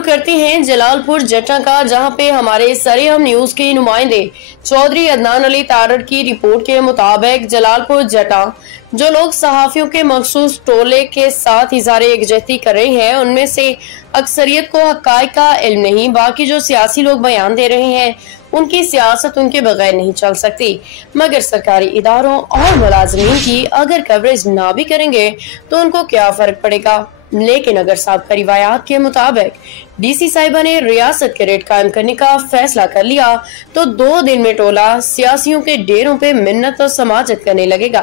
रुख करते हैं जलालपुर जटा का, जहां पे हमारे सरेआम न्यूज के नुमाइंदे चौधरी अदनान अली तारड़ की रिपोर्ट के मुताबिक जलालपुर जटा जो लोग सहाफियों के मखसूस टोले के साथ इज़हार यकजहती कर रहे हैं, उनमें से अक्सरियत को हक़ाइक़ का इल्म नहीं। बाकी जो सियासी लोग बयान दे रहे हैं उनकी सियासत उनके बगैर नहीं चल सकती, मगर सरकारी इदारों और मुलाजमीन की अगर कवरेज ना भी करेंगे तो उनको क्या फर्क पड़ेगा। लेकिन अगर साबका रिवायात के मुताबिक डीसी साहिबा ने रियासत के रेट कायम करने का फैसला कर लिया तो 2 दिन में टोला सियासियों के डेरों पे मिन्नत और समाजत करने लगेगा।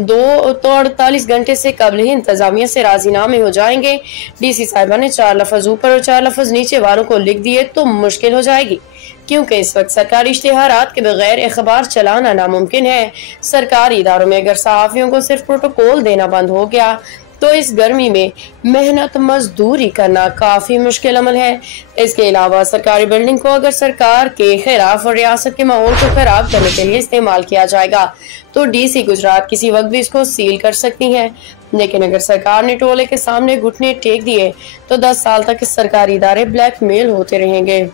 48 घंटे से कबल ही इंतजामिया से राजीनामे हो जाएंगे। डीसी साहिबा ने 4 लफ्ज ऊपर और 4 लफ्ज नीचे वालों को लिख दिए तो मुश्किल हो जाएगी, क्योंकि इस वक्त सरकारी इश्तिहारात के बगैर अखबार चलाना नामुमकिन है। सरकारी इदारों में अगर सहाफियों को सिर्फ प्रोटोकॉल देना बंद हो गया तो इस गर्मी में मेहनत मजदूरी करना काफी मुश्किल अमल है। इसके अलावा सरकारी बिल्डिंग को अगर सरकार के खिलाफ और रियासत के माहौल को खराब करने के लिए इस्तेमाल किया जाएगा तो डीसी गुजरात किसी वक्त भी इसको सील कर सकती है। लेकिन अगर सरकार ने टोले के सामने घुटने टेक दिए तो 10 साल तक इस सरकारी इदारे ब्लैकमेल होते रहेंगे।